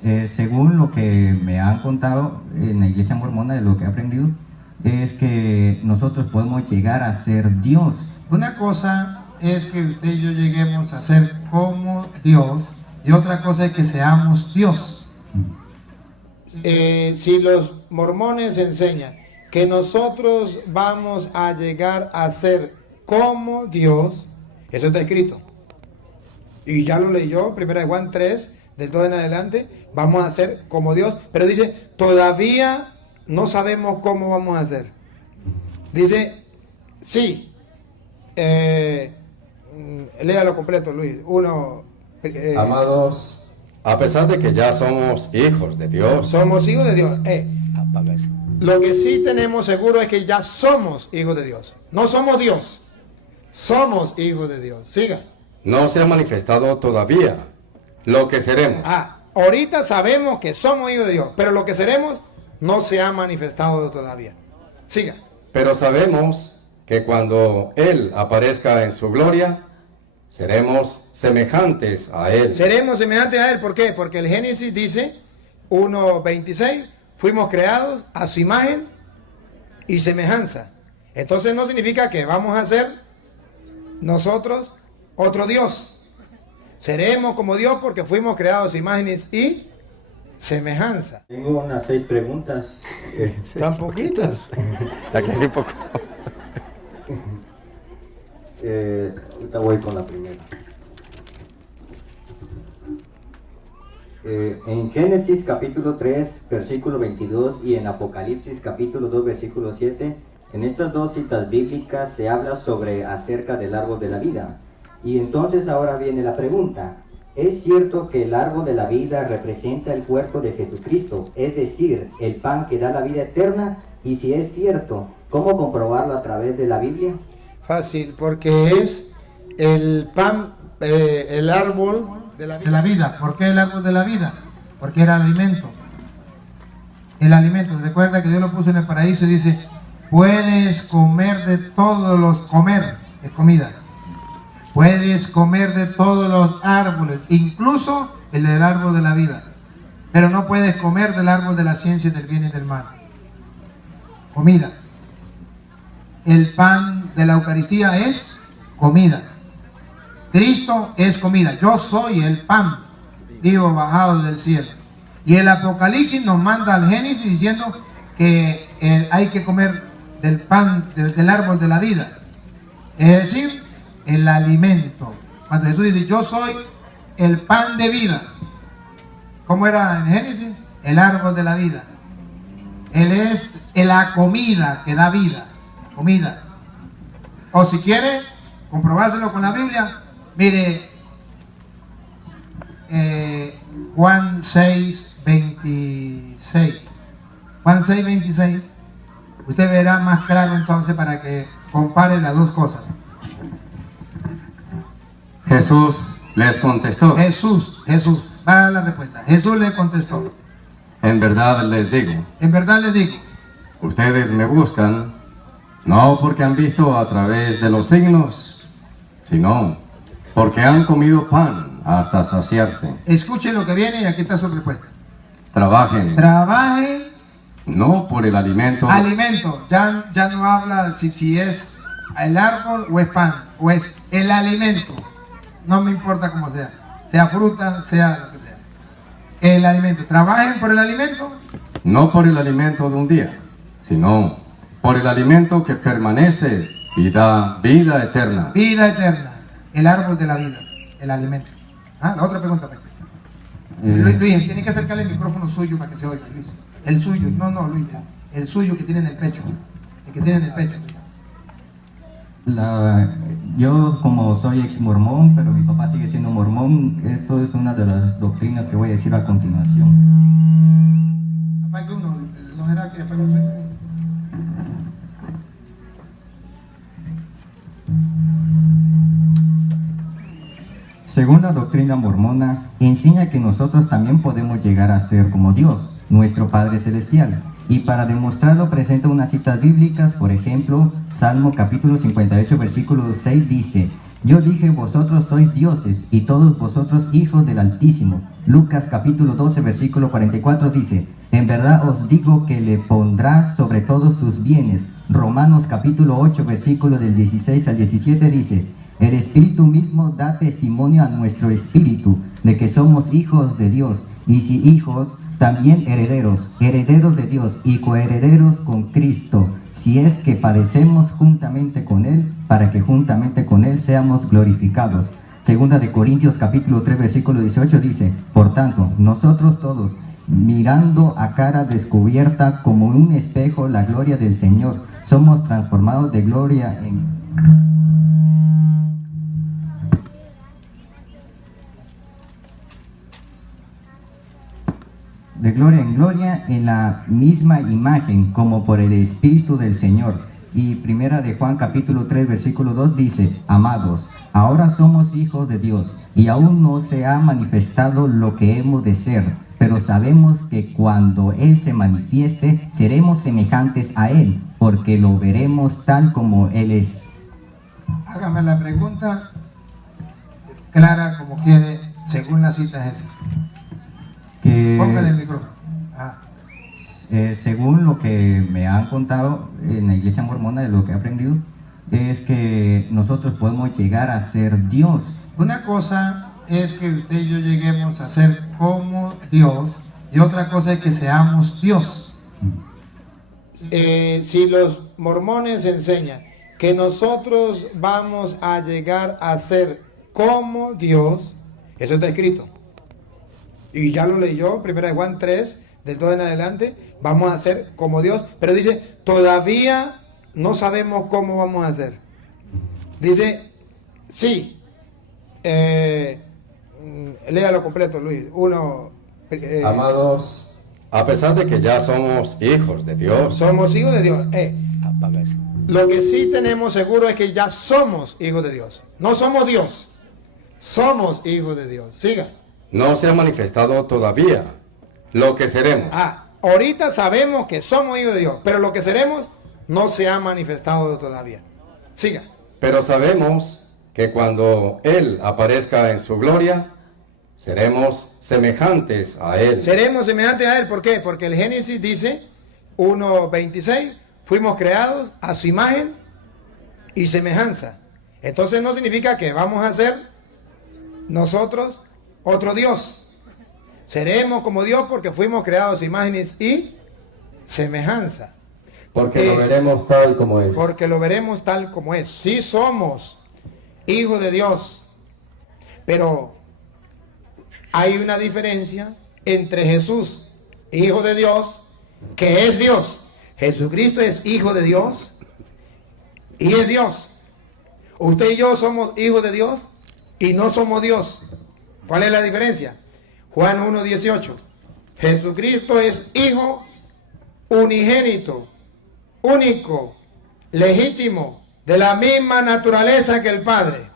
según lo que me han contado en la iglesia mormona, de lo que he aprendido, es que nosotros podemos llegar a ser Dios. Una cosa es que usted y yo lleguemos a ser como Dios, y otra cosa es que seamos Dios. Si los mormones enseñan que nosotros vamos a llegar a ser como Dios, eso está escrito. Y ya lo leyó, 1 Juan 3, del 2 en adelante, vamos a ser como Dios. Pero dice, todavía no sabemos cómo vamos a ser. Dice, sí. Léalo completo, Luis. Amados, a pesar de que ya somos hijos de Dios. Somos hijos de Dios. Lo que sí tenemos seguro es que ya somos hijos de Dios. No somos Dios. Somos hijos de Dios. Siga. No se ha manifestado todavía lo que seremos. Ahorita sabemos que somos hijos de Dios, pero lo que seremos no se ha manifestado todavía. Siga. Pero sabemos que cuando Él aparezca en su gloria, seremos semejantes a Él. Seremos semejantes a Él. ¿Por qué? Porque el Génesis dice, 1:26, fuimos creados a su imagen y semejanza. Entonces no significa que vamos a ser nosotros otro Dios. Seremos como Dios porque fuimos creados a su imagen y semejanza. Tengo unas 6 preguntas. ¿Tan poquitas? Ahorita voy con la primera. En Génesis capítulo 3 versículo 22 y en Apocalipsis capítulo 2 versículo 7, en estas dos citas bíblicas se habla acerca del árbol de la vida. Y entonces ahora viene la pregunta: ¿es cierto que el árbol de la vida representa el cuerpo de Jesucristo, es decir, el pan que da la vida eterna? Y si es cierto, ¿cómo comprobarlo a través de la Biblia? Fácil, porque es el pan, el árbol de la vida. ¿Por qué el árbol de la vida? Porque era alimento. El alimento. Recuerda que Dios lo puso en el paraíso y dice, puedes comer de todos los, comer es comida. Puedes comer de todos los árboles, incluso el del árbol de la vida. Pero no puedes comer del árbol de la ciencia del bien y del mal. Comida. El pan de la Eucaristía es comida. Cristo es comida. Yo soy el pan vivo bajado del cielo. Y el Apocalipsis nos manda al Génesis diciendo que hay que comer del pan, del árbol de la vida. Es decir, el alimento. Cuando Jesús dice, yo soy el pan de vida. ¿Cómo era en Génesis? El árbol de la vida. Él es la comida que da vida. Comida. O si quiere comprobárselo con la Biblia, mire, Juan 6:26. Juan 6:26. Usted verá más claro entonces para que compare las dos cosas. Jesús les contestó. Jesús, va a la respuesta. Jesús le contestó. En verdad les digo. En verdad les digo. Ustedes me buscan, no porque han visto a través de los signos, sino porque han comido pan hasta saciarse. Escuchen lo que viene y aquí está su respuesta. Trabajen. Trabajen. No por el alimento. Alimento. Ya no habla si es el árbol o es pan, o es el alimento. No me importa cómo sea. Sea fruta, sea lo que sea. El alimento. Trabajen por el alimento. No por el alimento de un día, sino por el alimento que permanece y da vida eterna. Vida eterna. El árbol de la vida. El alimento. La otra pregunta. Luis, tiene que acercarle el micrófono suyo para que se oiga, Luis. El suyo. No, Luis. El suyo que tiene en el pecho. El que tiene en el pecho. Yo como soy ex mormón, pero mi papá sigue siendo mormón, esto es una de las doctrinas que voy a decir a continuación. Según la doctrina mormona, enseña que nosotros también podemos llegar a ser como Dios, nuestro Padre Celestial. Y para demostrarlo presenta unas citas bíblicas, por ejemplo, Salmo capítulo 58, versículo 6 dice: Yo dije, vosotros sois dioses, y todos vosotros hijos del Altísimo. Lucas capítulo 12, versículo 44 dice, en verdad os digo que le pondrá sobre todos sus bienes. Romanos capítulo 8, versículo del 16 al 17 dice, el Espíritu mismo da testimonio a nuestro espíritu de que somos hijos de Dios, y si hijos, también herederos, herederos de Dios y coherederos con Cristo, si es que padecemos juntamente con Él, para que juntamente con Él seamos glorificados. Segunda de Corintios capítulo 3, versículo 18 dice, por tanto, nosotros todos, mirando a cara descubierta como un espejo la gloria del Señor, somos transformados de gloria en gloria en la misma imagen como por el Espíritu del Señor. Y primera de Juan capítulo 3 versículo 2 dice, amados, ahora somos hijos de Dios y aún no se ha manifestado lo que hemos de ser, pero sabemos que cuando Él se manifieste seremos semejantes a Él, porque lo veremos tal como Él es. Hágame la pregunta clara como quiere, según la cita de Jesús. Póngale el micrófono. Según lo que me han contado en la iglesia mormona, de lo que he aprendido, es que nosotros podemos llegar a ser Dios. Una cosa es que usted y yo lleguemos a ser como Dios, y otra cosa es que seamos Dios. Si los mormones enseñan que nosotros vamos a llegar a ser como Dios, eso está escrito. Y ya lo leyó, 1 Juan 3, del 2 en adelante, vamos a ser como Dios. Pero dice, todavía no sabemos cómo vamos a ser. Dice, sí. Léalo completo, Luis. Amados, a pesar de que ya somos hijos de Dios. Somos hijos de Dios. Lo que sí tenemos seguro es que ya somos hijos de Dios. No somos Dios. Somos hijos de Dios. Siga. No se ha manifestado todavía lo que seremos. Ahorita sabemos que somos hijos de Dios, pero lo que seremos no se ha manifestado todavía. Siga. Pero sabemos que cuando Él aparezca en su gloria, seremos semejantes a Él. Seremos semejantes a Él, ¿por qué? Porque el Génesis dice, 1:26, fuimos creados a su imagen y semejanza. Entonces no significa que vamos a ser nosotros otro Dios. Seremos como Dios porque fuimos creados a su imagen y semejanza. Porque lo veremos tal como es. Porque lo veremos tal como es. Sí somos hijos de Dios, pero hay una diferencia entre Jesús, hijo de Dios, que es Dios. Jesucristo es hijo de Dios y es Dios. Usted y yo somos hijos de Dios y no somos Dios. ¿Cuál es la diferencia? Juan 1:18. Jesucristo es hijo unigénito, único, legítimo, de la misma naturaleza que el Padre.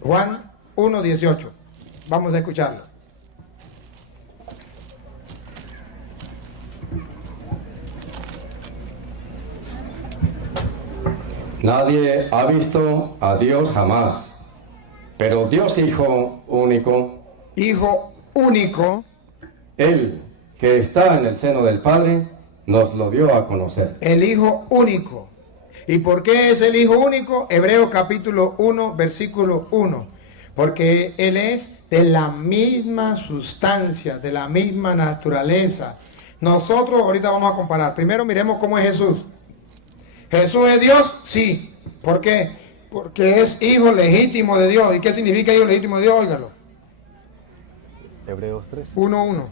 Juan 1:18. Vamos a escucharlo. Nadie ha visto a Dios jamás, pero Dios Hijo único, Él que está en el seno del Padre, nos lo dio a conocer. El Hijo único. ¿Y por qué es el Hijo único? Hebreos capítulo 1, versículo 1. Porque Él es de la misma sustancia, de la misma naturaleza. Nosotros ahorita vamos a comparar. Primero miremos cómo es Jesús. ¿Jesús es Dios? Sí. ¿Por qué? Porque es hijo legítimo de Dios. ¿Y qué significa hijo legítimo de Dios? Óigalo. Hebreos 3. 1:1.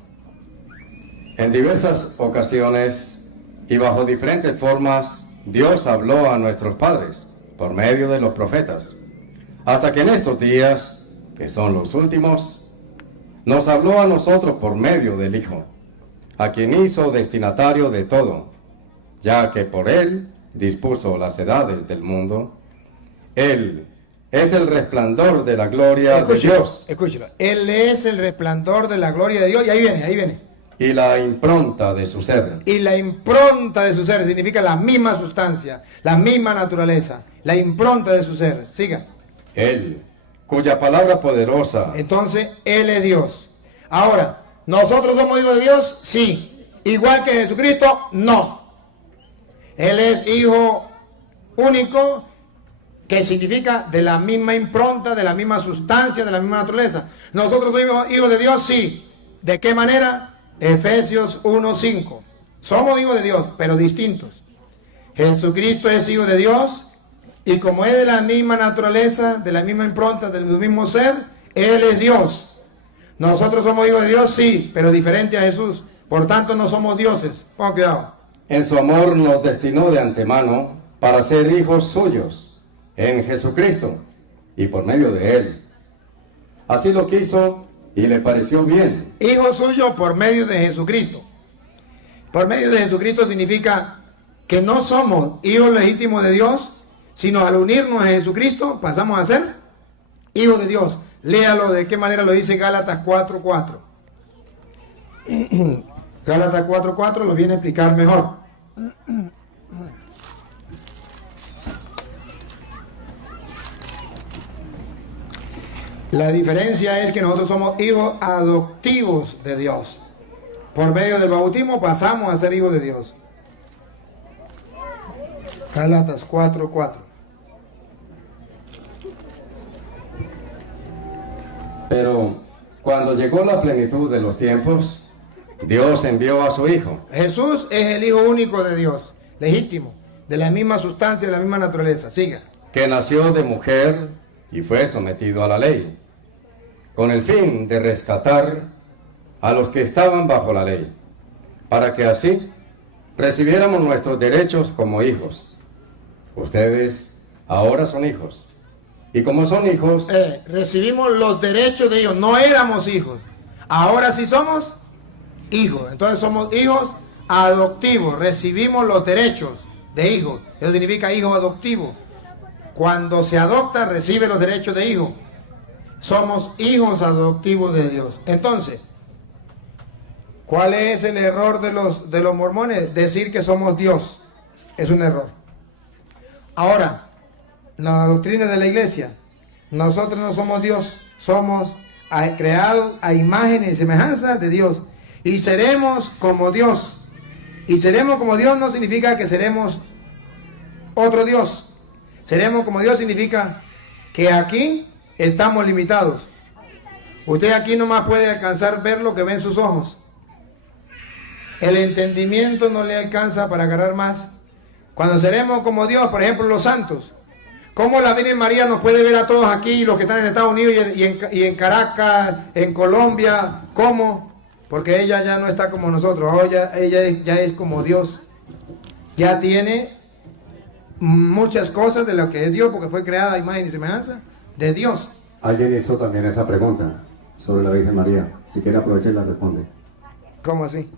En diversas ocasiones y bajo diferentes formas, Dios habló a nuestros padres por medio de los profetas, hasta que en estos días, que son los últimos, nos habló a nosotros por medio del Hijo, a quien hizo destinatario de todo, ya que por Él dispuso las edades del mundo. Él es el resplandor de la gloria de Dios. Escúchelo. Él es el resplandor de la gloria de Dios. Y ahí viene. y la impronta de su ser. Y la impronta de su ser significa la misma sustancia, la misma naturaleza, la impronta de su ser. Siga. Él, cuya palabra poderosa. Entonces, Él es Dios. Ahora, ¿nosotros somos hijos de Dios? Sí. Igual que Jesucristo, no. Él es hijo único, que significa de la misma impronta, de la misma sustancia, de la misma naturaleza. ¿Nosotros somos hijos de Dios? Sí. ¿De qué manera? Efesios 1:5. Somos hijos de Dios, pero distintos. Jesucristo es hijo de Dios, y como es de la misma naturaleza, de la misma impronta, del mismo ser, Él es Dios. Nosotros somos hijos de Dios, sí, pero diferente a Jesús. Por tanto, no somos dioses. Pongan cuidado. En su amor nos destinó de antemano para ser hijos suyos en Jesucristo y por medio de Él. Así lo quiso y le pareció bien. Hijo suyo por medio de Jesucristo. Por medio de Jesucristo significa que no somos hijos legítimos de Dios, sino al unirnos a Jesucristo pasamos a ser hijos de Dios. Léalo de qué manera lo dice Gálatas 4:4. Gálatas 4:4 lo viene a explicar mejor. La diferencia es que nosotros somos hijos adoptivos de Dios. Por medio del bautismo pasamos a ser hijos de Dios. Gálatas 4:4. Pero cuando llegó la plenitud de los tiempos, Dios envió a su Hijo. Jesús es el Hijo único de Dios, legítimo, de la misma sustancia, de la misma naturaleza. Siga. Que nació de mujer y fue sometido a la ley, con el fin de rescatar a los que estaban bajo la ley, para que así recibiéramos nuestros derechos como hijos. Ustedes ahora son hijos. Y como son hijos, recibimos los derechos de ellos. No éramos hijos. Ahora sí somos hijos. Entonces somos hijos adoptivos. Recibimos los derechos de hijos. Eso significa hijo adoptivo. Cuando se adopta, recibe los derechos de hijo. Somos hijos adoptivos de Dios. Entonces, ¿cuál es el error de los mormones? Decir que somos Dios. Es un error. Ahora, la doctrina de la iglesia, nosotros no somos Dios, somos creados a imagen y semejanza de Dios, y seremos como Dios. Y seremos como Dios no significa que seremos otro Dios. Seremos como Dios significa que aquí estamos limitados. Usted aquí nomás puede alcanzar ver lo que ven sus ojos. El entendimiento no le alcanza para agarrar más. Cuando seremos como Dios, por ejemplo, los santos, ¿cómo la Virgen María nos puede ver a todos aquí, los que están en Estados Unidos y en Caracas, en Colombia? ¿Cómo? Porque ella ya no está como nosotros. Ella ya es como Dios. Ya tiene muchas cosas de lo que es Dios, porque fue creada a imagen y semejanza de Dios. Alguien hizo también esa pregunta sobre la Virgen María. Si quiere aprovechar y la responde. ¿Cómo así?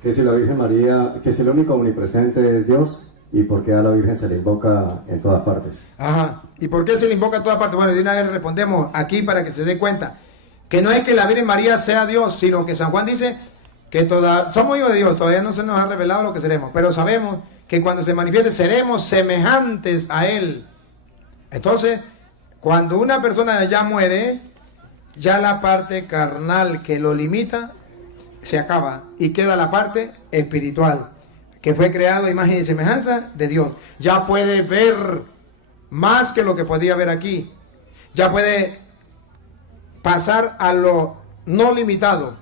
Que si la Virgen María, que si el único omnipresente es Dios, ¿y por qué a la Virgen se le invoca en todas partes? Ajá. ¿Y por qué se le invoca en todas partes? Bueno, de una vez respondemos aquí para que se dé cuenta. Que no es que la Virgen María sea Dios, sino que San Juan dice que somos hijos de Dios, todavía no se nos ha revelado lo que seremos, pero sabemos que cuando se manifieste seremos semejantes a Él. Entonces, cuando una persona ya muere, ya la parte carnal que lo limita se acaba y queda la parte espiritual, que fue creado a imagen y semejanza de Dios. Ya puede ver más que lo que podía ver aquí. Ya puede pasar a lo no limitado,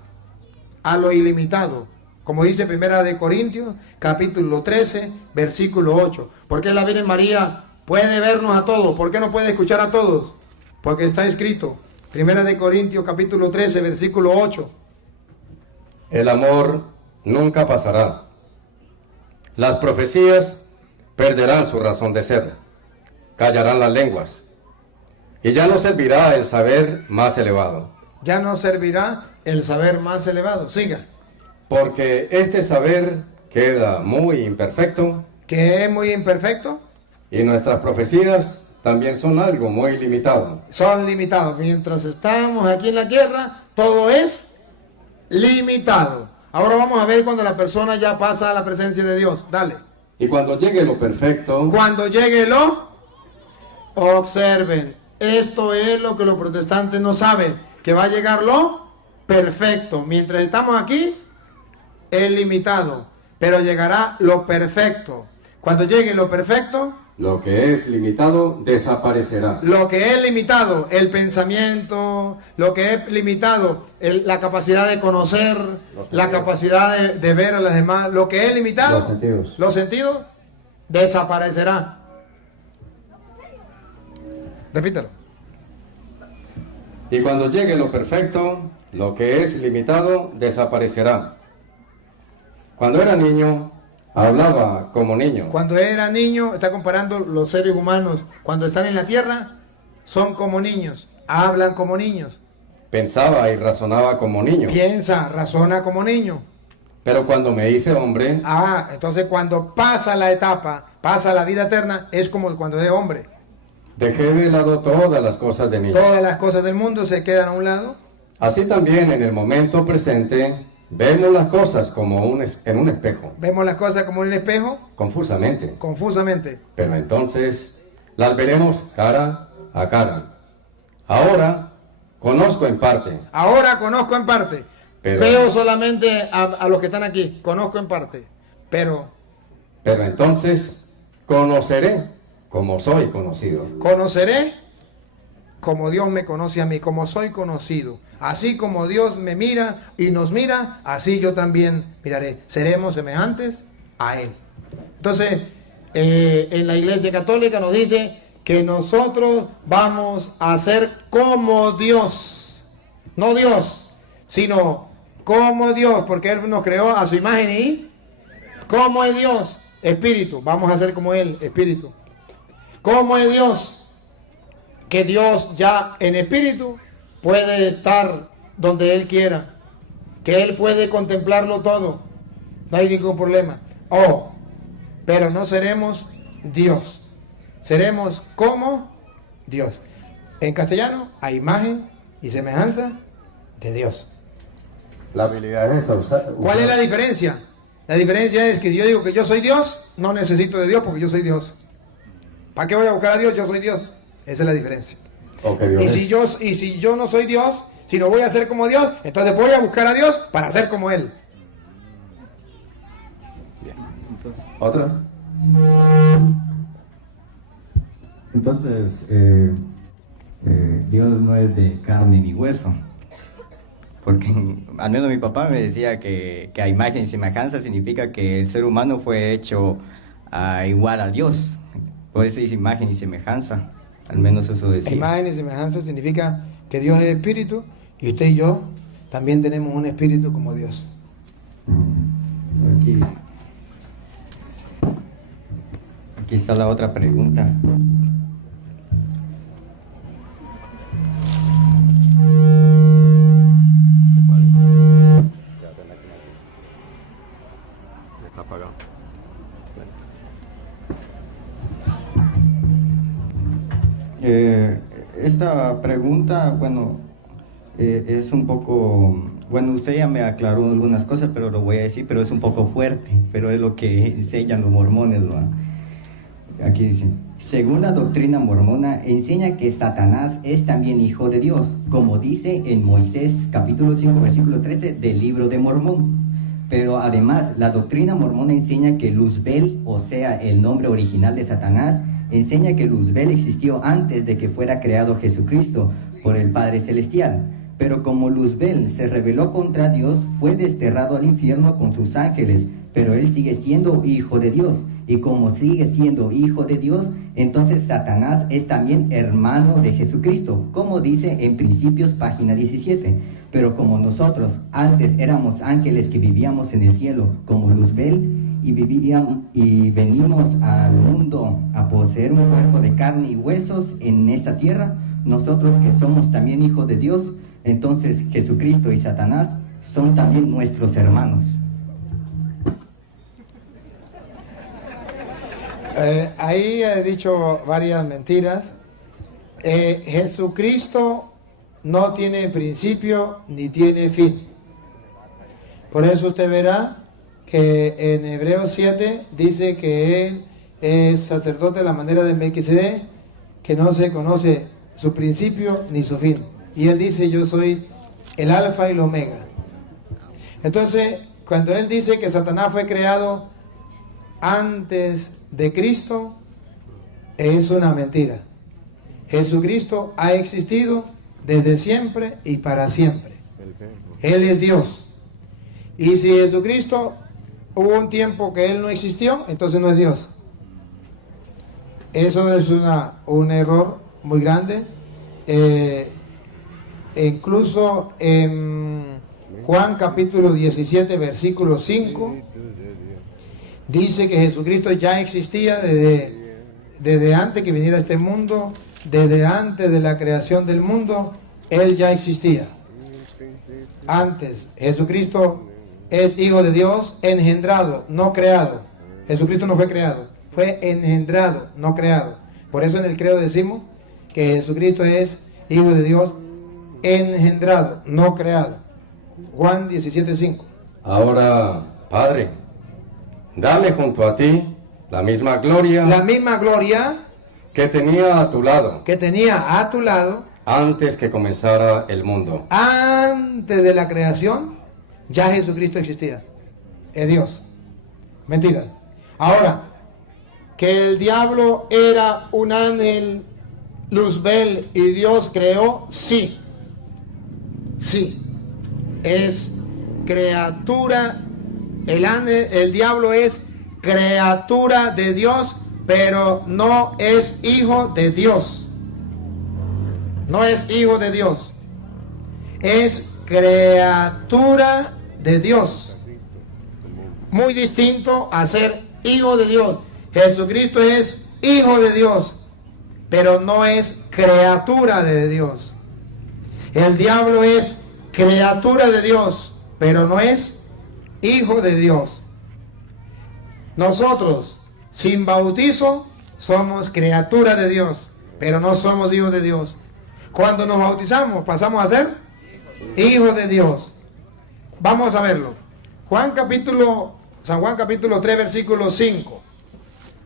a lo ilimitado. Como dice Primera de Corintios, capítulo 13, versículo 8. ¿Por qué la Virgen María puede vernos a todos? ¿Por qué no puede escuchar a todos? Porque está escrito, Primera de Corintios, capítulo 13, versículo 8. el amor nunca pasará. Las profecías perderán su razón de ser, callarán las lenguas, y ya no servirá el saber más elevado. Ya no servirá el saber más elevado. Siga. Porque este saber queda muy imperfecto. Que es muy imperfecto. Y nuestras profecías también son algo muy limitado. Son limitados. Mientras estamos aquí en la tierra, todo es limitado. Ahora vamos a ver cuando la persona ya pasa a la presencia de Dios. Dale. Y cuando llegue lo perfecto, Cuando llegue lo, observen, esto es lo que los protestantes no saben, que va a llegar lo perfecto. Mientras estamos aquí, es limitado, pero llegará lo perfecto. Cuando llegue lo perfecto, lo que es limitado desaparecerá. lo que es limitado, el pensamiento, lo que es limitado, la capacidad de conocer, la capacidad de ver a las demás, lo que es limitado, los sentidos, desaparecerá. Repítelo. Y cuando llegue lo perfecto, lo que es limitado desaparecerá. Cuando era niño, hablaba como niño. Cuando era niño, está comparando los seres humanos. Cuando están en la tierra, son como niños, hablan como niños. Pensaba y razonaba como niño. Piensa, razona como niño. Pero cuando me hice hombre, Entonces cuando pasa la etapa, pasa la vida eterna, es como cuando es hombre. dejé de lado todas las cosas de niño. Todas las cosas del mundo se quedan a un lado. Así también en el momento presente, vemos las cosas como en un espejo, Vemos las cosas como en un espejo, confusamente. confusamente. Pero entonces las veremos cara a cara. Ahora conozco en parte, Ahora conozco en parte. Pero- Veo solamente a los que están aquí. Conozco en parte. Pero entonces conoceré como soy conocido. conoceré como Dios me conoce a mí, como soy conocido. Así como Dios me mira y nos mira, así yo también miraré. Seremos semejantes a Él. Entonces, en la Iglesia Católica nos dice que nosotros vamos a ser como Dios. No Dios, sino como Dios, porque Él nos creó a su imagen y ¿cómo es Dios? Espíritu. Vamos a ser como Él, espíritu. ¿Cómo es Dios? Que Dios ya en espíritu puede estar donde Él quiera, que Él puede contemplarlo todo, no hay ningún problema. Pero no seremos Dios, seremos como Dios. En castellano, a imagen y semejanza de Dios. La habilidad es esa. ¿Cuál es la diferencia? La diferencia es que si yo digo que yo soy Dios, no necesito de Dios porque yo soy Dios. ¿Para qué voy a buscar a Dios? Yo soy Dios. Esa es la diferencia. Okay, Y si yo no soy Dios, si no voy a ser como Dios, entonces voy a buscar a Dios para ser como Él. ¿Otra? Entonces, Dios no es de carne ni hueso, porque al menos mi papá me decía que a imagen y semejanza significa que el ser humano fue hecho igual a Dios, puede ser imagen y semejanza, al menos eso decía. Imagen y semejanza significa que Dios es espíritu y usted y yo también tenemos un espíritu como Dios. Aquí está la otra pregunta. Está apagado. Esta pregunta, bueno, es un poco, bueno, usted ya me aclaró algunas cosas, pero lo voy a decir, pero es un poco fuerte, pero es lo que enseñan los mormones, ¿no? Aquí dicen, según la doctrina mormona, enseña que Satanás es también hijo de Dios, como dice en Moisés capítulo 5, versículo 13 del libro de Mormón. Pero además, la doctrina mormona enseña que Luzbel, o sea, el nombre original de Satanás, enseña que Luzbel existió antes de que fuera creado Jesucristo por el Padre Celestial. Pero como Luzbel se rebeló contra Dios, fue desterrado al infierno con sus ángeles, pero él sigue siendo hijo de Dios. Y como sigue siendo hijo de Dios, entonces Satanás es también hermano de Jesucristo, como dice en Principios, página 17. Pero como nosotros antes éramos ángeles que vivíamos en el cielo, como Luzbel, y venimos al mundo a poseer un cuerpo de carne y huesos en esta tierra, nosotros que somos también hijos de Dios, entonces Jesucristo y Satanás son también nuestros hermanos. Ahí he dicho varias mentiras. Jesucristo no tiene principio ni tiene fin. Por eso usted verá que en Hebreos 7 dice que él es sacerdote de la manera de Melquisedec, que no se conoce su principio ni su fin. Y él dice, yo soy el alfa y el omega. Entonces, cuando él dice que Satanás fue creado antes de Cristo, es una mentira. Jesucristo ha existido desde siempre y para siempre. Él es Dios. Y si Jesucristo hubo un tiempo que Él no existió, entonces no es Dios. Eso es un error muy grande. Incluso en Juan capítulo 17, versículo 5, dice que Jesucristo ya existía desde antes que viniera a este mundo, desde antes de la creación del mundo, Él ya existía. Antes, Jesucristo es hijo de Dios, engendrado, no creado. Jesucristo no fue creado, fue engendrado, no creado. Por eso en el credo decimos que Jesucristo es hijo de Dios, engendrado, no creado. Juan 17:5. Ahora, Padre, dale junto a ti la misma gloria Que tenía a tu lado tenía a tu lado antes que comenzara el mundo. antes de la creación. Ya Jesucristo existía. Es Dios. Mentira. Ahora, que el diablo era un ángel luzbel y Dios creó, sí. Sí. Es criatura. El diablo es criatura de Dios, pero no es hijo de Dios. No es hijo de Dios. Es criatura de Dios. Muy distinto a ser hijo de Dios. Jesucristo es hijo de Dios, pero no es criatura de Dios. El diablo es criatura de Dios, pero no es hijo de Dios. Nosotros, sin bautizo, somos criatura de Dios, pero no somos hijos de Dios. Cuando nos bautizamos, pasamos a ser hijos de Dios. Vamos a verlo. San Juan capítulo 3, versículo 5.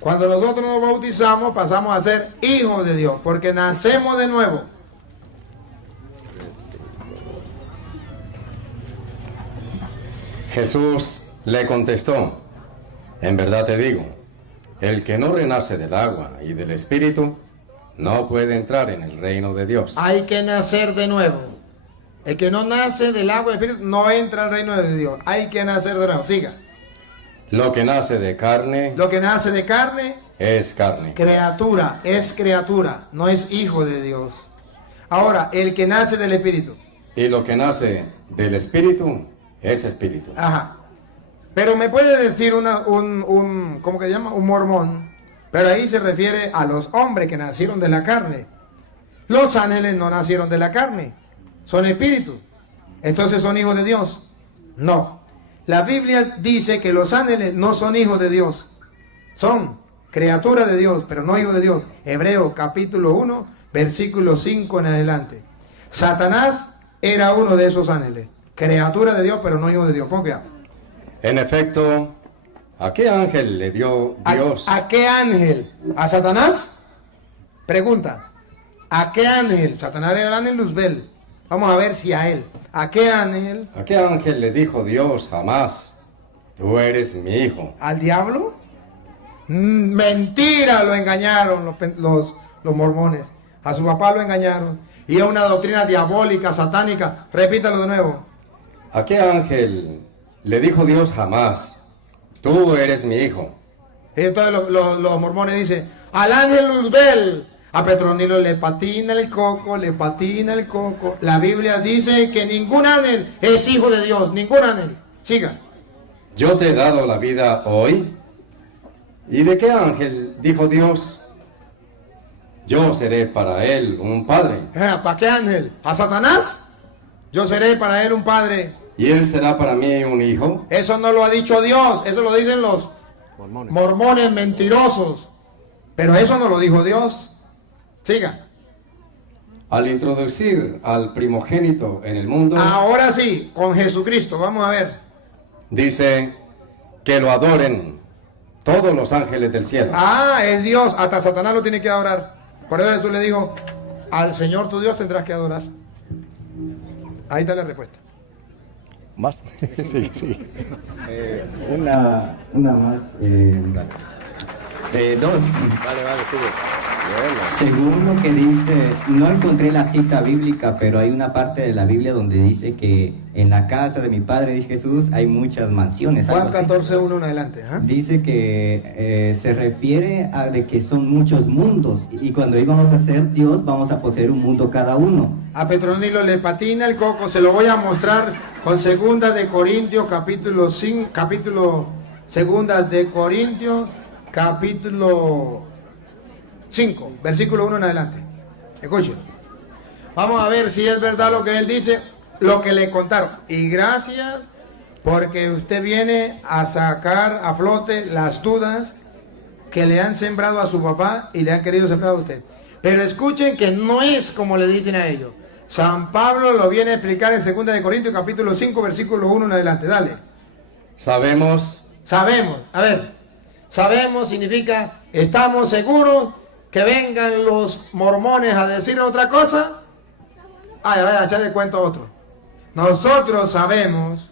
Cuando nosotros nos bautizamos, pasamos a ser hijos de Dios, porque nacemos de nuevo. Jesús le contestó, en verdad te digo, el que no renace del agua y del Espíritu, no puede entrar en el reino de Dios. Hay que nacer de nuevo. El que no nace del agua y del Espíritu no entra al reino de Dios. Hay que nacer de nuevo. Siga. Lo que nace de carne es carne. Criatura, es criatura, no es hijo de Dios. Ahora, el que nace del Espíritu. Y lo que nace del Espíritu es espíritu. Ajá. Pero me puede decir ¿cómo que se llama? Un mormón. Pero ahí se refiere a los hombres que nacieron de la carne. Los ángeles no nacieron de la carne, son espíritus. Entonces son hijos de Dios. No. La Biblia dice que los ángeles no son hijos de Dios. Son criaturas de Dios, pero no hijos de Dios. Hebreos capítulo 1, versículo 5 en adelante. Satanás era uno de esos ángeles. Criatura de Dios, pero no hijo de Dios. ¿Por qué? En efecto, ¿a qué ángel le dio Dios? ¿A qué ángel? ¿A Satanás? Pregunta. ¿A qué ángel? Satanás era el ángel Luzbel. Vamos a ver si a él. ¿A qué ángel? ¿A qué ángel le dijo Dios jamás? Tú eres mi hijo. ¿Al diablo? Mentira, lo engañaron los mormones. A su papá lo engañaron. Y es una doctrina diabólica, satánica. Repítalo de nuevo. ¿A qué ángel le dijo Dios jamás? Tú eres mi hijo. Y entonces los mormones dicen, al ángel Luzbel. A Petronilo le patina el coco, le patina el coco. La Biblia dice que ningún ángel es hijo de Dios, ningún ángel. Siga. Yo te he dado la vida hoy. ¿Y de qué ángel dijo Dios? Yo seré para él un padre. ¿Para qué ángel? ¿A Satanás? Yo seré para él un padre. ¿Y él será para mí un hijo? Eso no lo ha dicho Dios, eso lo dicen los mormones mentirosos. Pero eso no lo dijo Dios. Siga. Al introducir al primogénito en el mundo. Ahora sí, con Jesucristo, vamos a ver. dice que lo adoren todos los ángeles del cielo. Ah, es Dios, hasta Satanás lo tiene que adorar. Por eso Jesús le dijo, al Señor tu Dios tendrás que adorar. Ahí está la respuesta. ¿Más? Sí, sí. Una más. Dos. Vale, sigue. Según lo que dice, no encontré la cita bíblica, pero hay una parte de la Biblia donde dice que en la casa de mi padre, dice Jesús, hay muchas mansiones. Juan 14:1 en adelante. Dice que se refiere a de que son muchos mundos y cuando íbamos a ser Dios vamos a poseer un mundo cada uno. A Petronilo le patina el coco, se lo voy a mostrar con 2 de Corintios capítulo 5, capítulo 5, versículo 1 en adelante. Escuchen. Vamos a ver si es verdad lo que él dice, lo que le contaron. Y gracias porque usted viene a sacar a flote las dudas que le han sembrado a su papá y le han querido sembrar a usted. Pero escuchen que no es como le dicen a ellos. San Pablo lo viene a explicar en 2 de Corintios capítulo 5, versículo 1 en adelante. Dale. Sabemos. A ver. Sabemos significa estamos seguros que vengan los mormones a decir otra cosa. Ay, a echar el cuento a otro. Nosotros sabemos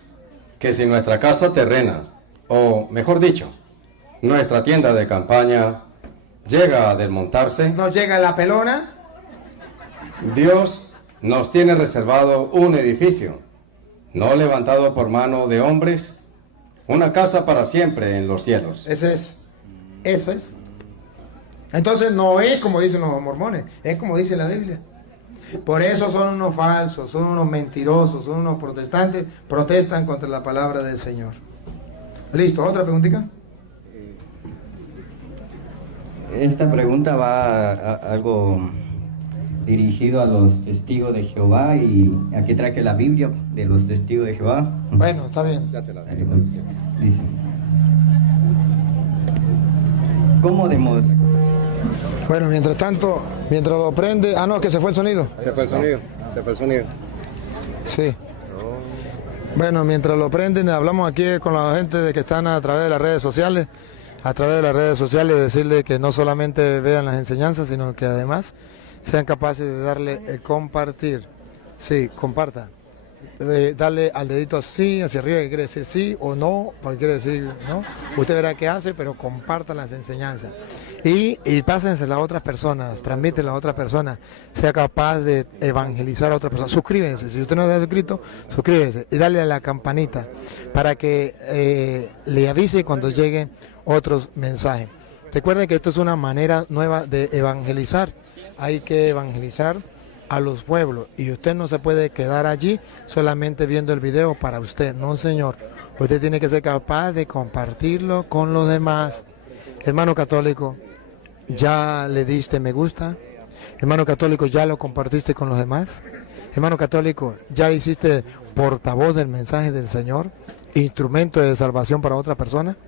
Que si nuestra casa terrena, o mejor dicho, nuestra tienda de campaña, llega a desmontarse, nos llega la pelona. Dios nos tiene reservado un edificio, no levantado por mano de hombres, una casa para siempre en los cielos. Ese es. Entonces no es como dicen los mormones, es como dice la Biblia. Por eso son unos falsos, son unos mentirosos, son unos protestantes, protestan contra la palabra del Señor. Listo, ¿otra preguntita? Esta pregunta va a algo dirigido a los testigos de Jehová y aquí trae que la Biblia de los testigos de Jehová. Bueno, está bien. Dice, ¿cómo demostrar? Bueno, mientras tanto, mientras lo prende... Ah, no, que se fue el sonido. Se fue el sonido. Sí. Bueno, mientras lo prenden, hablamos aquí con la gente de que están a través de las redes sociales. A través de las redes sociales, decirle que no solamente vean las enseñanzas, sino que además sean capaces de darle compartir. Sí, comparta. Darle al dedito así, hacia arriba, que quiere decir sí o no, porque quiere decir no. Usted verá qué hace, pero comparta las enseñanzas. Y pásensela a otras personas, transmítela a otras personas, sea capaz de evangelizar a otras personas. Suscríbense, si usted no se ha suscrito, suscríbese y dale a la campanita para que le avise cuando lleguen otros mensajes. Recuerden que esto es una manera nueva de evangelizar. Hay que evangelizar a los pueblos y usted no se puede quedar allí solamente viendo el video para usted. No, señor. Usted tiene que ser capaz de compartirlo con los demás. Hermano católico, ¿ya le diste me gusta? Hermano católico, ¿ya lo compartiste con los demás? Hermano católico, ¿ya hiciste portavoz del mensaje del Señor? ¿Instrumento de salvación para otra persona?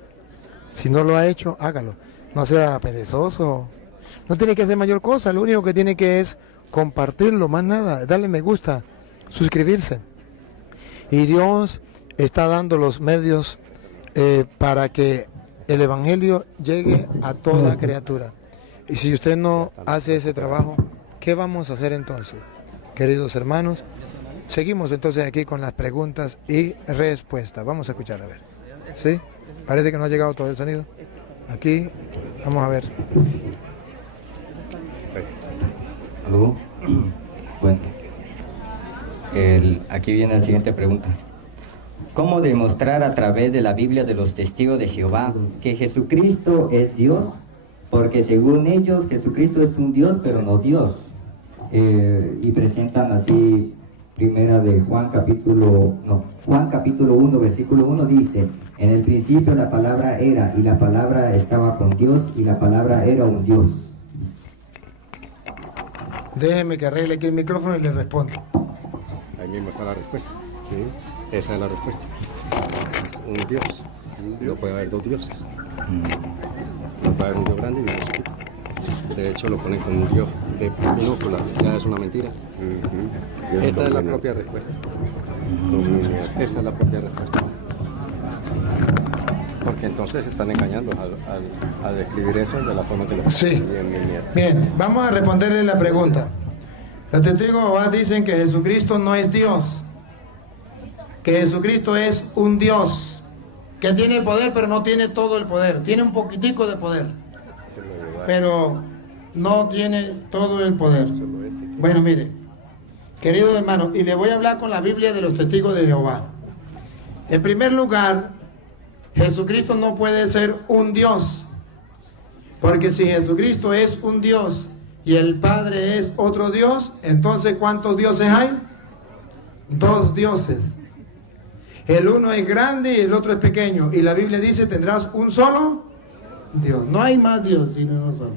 Si no lo ha hecho, hágalo. No sea perezoso. No tiene que hacer mayor cosa. Lo único que tiene que es compartirlo, más nada. Darle me gusta, suscribirse. Y Dios está dando los medios para que el Evangelio llegue a toda criatura. Y si usted no hace ese trabajo, ¿qué vamos a hacer entonces? Queridos hermanos, seguimos entonces aquí con las preguntas y respuestas. Vamos a escuchar, a ver. ¿Sí? Parece que no ha llegado todo el sonido. Aquí, vamos a ver. ¿Aló? Bueno, aquí viene la siguiente pregunta. ¿Cómo demostrar a través de la Biblia de los testigos de Jehová que Jesucristo es Dios? Porque según ellos, Jesucristo es un Dios, pero no Dios. Y presentan así, primera de Juan capítulo 1, versículo 1 dice: en el principio la palabra era, y la palabra estaba con Dios, y la palabra era un Dios. Déjeme que arregle aquí el micrófono y le respondo. Ahí mismo está la respuesta. Sí, esa es la respuesta. Un Dios. No puede haber dos dioses. No puede haber un Dios grande y un Dios chiquito. De hecho, lo ponen como un Dios de minúscula. Ya es una mentira. Esta es la propia respuesta. Esa es la propia respuesta. Porque entonces se están engañando al escribir eso de la forma que lo Sí. escribí en mi nieto. Bien, vamos a responderle la pregunta. Los testigos de Jehová dicen que Jesucristo no es Dios, que Jesucristo es un Dios, que tiene poder pero no tiene todo el poder, tiene un poquitico de poder, pero no tiene todo el poder. Bueno, mire, queridos hermanos, y le voy a hablar con la Biblia de los testigos de Jehová. En primer lugar, Jesucristo no puede ser un Dios, porque si Jesucristo es un Dios y el Padre es otro Dios, entonces ¿cuántos dioses hay? Dos dioses. El uno es grande y el otro es pequeño, y la Biblia dice tendrás un solo Dios. No hay más Dios sino uno solo.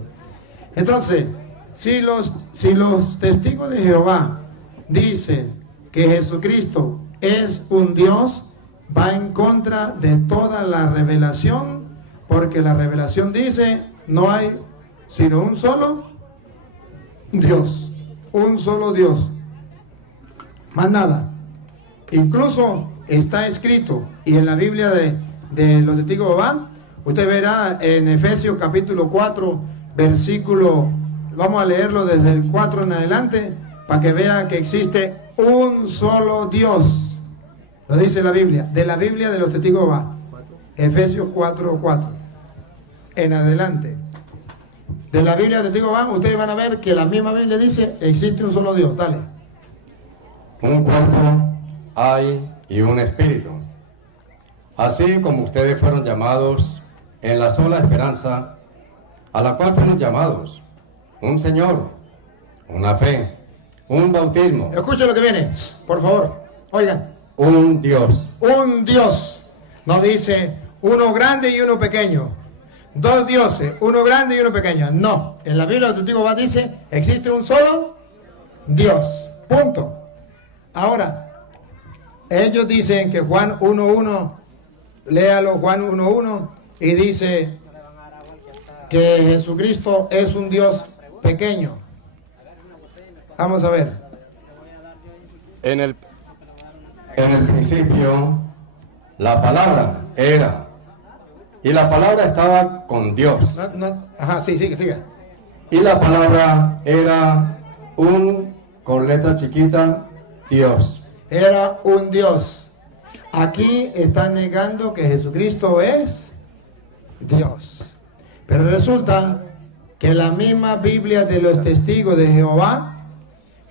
Entonces, si los testigos de Jehová dicen que Jesucristo es un Dios, va en contra de toda la revelación, porque la revelación dice no hay sino un solo Dios, un solo Dios, más nada. Incluso está escrito, y en la Biblia de los testigos de Jehová, usted verá en Efesios capítulo 4, versículo, vamos a leerlo desde el 4 en adelante, para que vea que existe un solo Dios. Lo dice la Biblia, de la Biblia de los testigos de Jehová. Efesios 4:4. En adelante. De la Biblia de los testigos de Jehová, ustedes van a ver que la misma Biblia dice, existe un solo Dios. Dale. Un cuerpo hay y un espíritu. Así como ustedes fueron llamados en la sola esperanza a la cual fueron llamados, un Señor, una fe, un bautismo. Escuchen lo que viene, por favor. Oigan. Un Dios. Un Dios. No dice uno grande y uno pequeño. Dos dioses, uno grande y uno pequeño. No. En la Biblia del Testigos de Jehová dice, existe un solo Dios. Punto. Ahora, ellos dicen que Juan 1:1, léalo Juan 1:1, y dice que Jesucristo es un Dios pequeño. Vamos a ver. En el principio, la palabra era, y la palabra estaba con Dios. Ajá, sí, sigue. Y la palabra era con letra chiquita, Dios. Era un Dios. Aquí están negando que Jesucristo es Dios. Pero resulta que la misma Biblia de los testigos de Jehová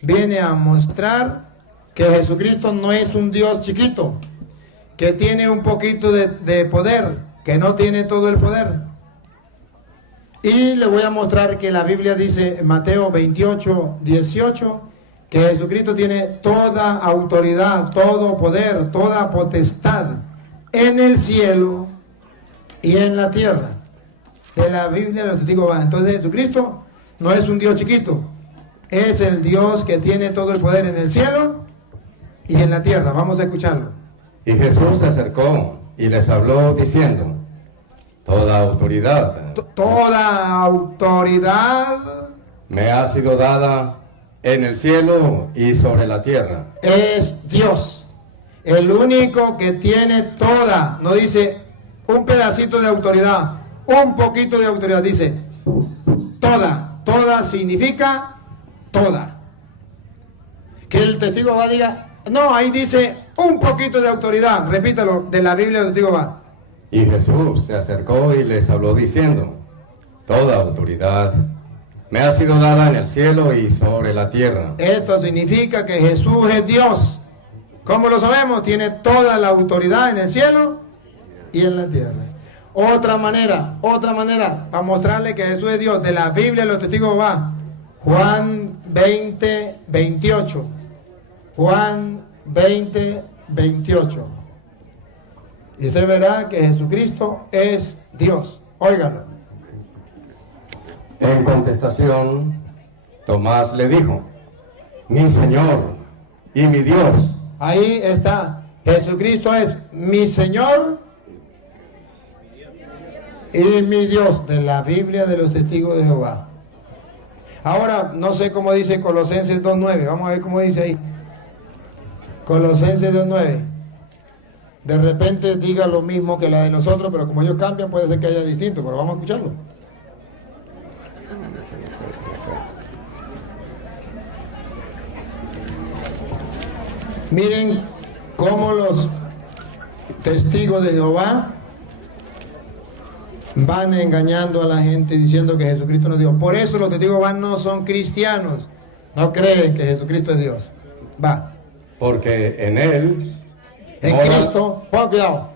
viene a mostrar que Jesucristo no es un Dios chiquito, que tiene un poquito de poder, que no tiene todo el poder. Y le voy a mostrar que la Biblia dice en Mateo 28:18 que Jesucristo tiene toda autoridad, todo poder, toda potestad en el cielo y en la tierra. De la Biblia de los testigos va. Entonces Jesucristo no es un Dios chiquito, es el Dios que tiene todo el poder en el cielo y en la tierra. Vamos a escucharlo. Y Jesús se acercó y les habló diciendo, toda autoridad me ha sido dada en el cielo y sobre la tierra. Es Dios, el único que tiene toda, no dice un pedacito de autoridad, un poquito de autoridad, dice toda significa toda. Que el testigo va a diga, no, ahí dice un poquito de autoridad, repítalo, de la Biblia del testigo va. Y Jesús se acercó y les habló diciendo, toda autoridad me ha sido dada en el cielo y sobre la tierra. Esto significa que Jesús es Dios. ¿Cómo lo sabemos? Tiene toda la autoridad en el cielo y en la tierra. Otra manera, para mostrarle que Jesús es Dios, de la Biblia de los testigos va. Juan 20:28. Juan 20:28. Y usted verá que Jesucristo es Dios. Óigalo. En contestación, Tomás le dijo, mi Señor y mi Dios. Ahí está. Jesucristo es mi Señor y mi Dios, de la Biblia de los testigos de Jehová. Ahora, no sé cómo dice Colosenses 2:9. Vamos a ver cómo dice ahí. Colosenses 2:9. de repente diga lo mismo que la de nosotros, pero como ellos cambian puede ser que haya distinto, pero vamos a escucharlo. Miren cómo los testigos de Jehová van engañando a la gente diciendo que Jesucristo no es Dios. Por eso los testigos de Jehová no son cristianos, no creen que Jesucristo es Dios. Va. Porque en Él En mora- Cristo, pongan cuidado,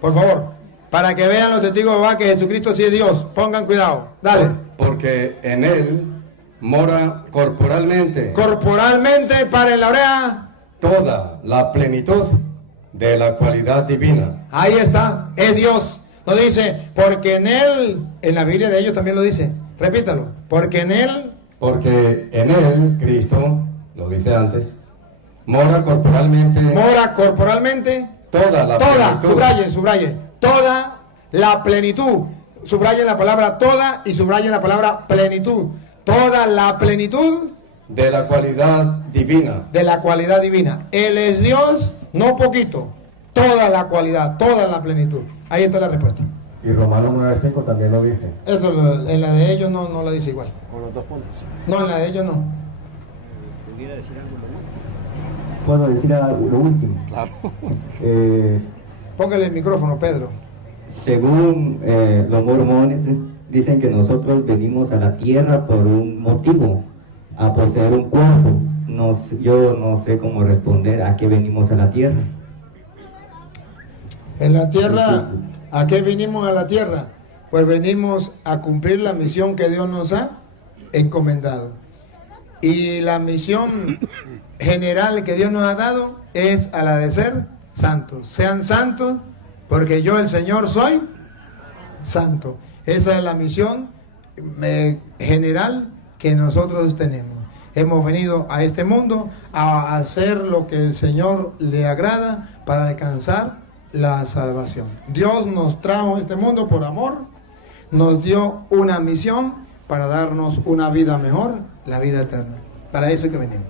por favor, para que vean los testigos de Jehová que Jesucristo sí es Dios, pongan cuidado, dale. Porque en Él mora corporalmente Corporalmente, paren la oreja. toda la plenitud de la cualidad divina. Ahí está, es Dios. No dice, porque en Él, en la Biblia de ellos también lo dice. Repítalo, porque en Él, Porque en Él, Cristo, lo dice antes, mora corporalmente mora corporalmente, toda la toda, plenitud subraye, toda la plenitud. Subrayen la palabra toda y subrayen la palabra plenitud. Toda la plenitud de la cualidad divina. de la cualidad divina. Él es Dios, no poquito, toda la cualidad, toda la plenitud. Ahí está la respuesta. Y Romanos 9:5 también lo dice. Eso en la de ellos no la dice igual. Con los 2 puntos. No, en la de ellos no. ¿Pudiera decir algo? Puedo decir algo, lo último. Claro. Póngale el micrófono, Pedro. Según los mormones, dicen que nosotros venimos a la tierra por un motivo, a poseer un cuerpo. Yo no sé cómo responder a qué venimos a la tierra. En la tierra, ¿a qué vinimos a la tierra? Pues venimos a cumplir la misión que Dios nos ha encomendado. Y la misión general que Dios nos ha dado es a la de ser santos. Sean santos porque yo, el Señor, soy santo. Esa es la misión general que nosotros tenemos. Hemos venido a este mundo a hacer lo que el Señor le agrada para alcanzar la salvación. Dios nos trajo a este mundo por amor, nos dio una misión para darnos una vida mejor, la vida eterna. Para eso es que venimos.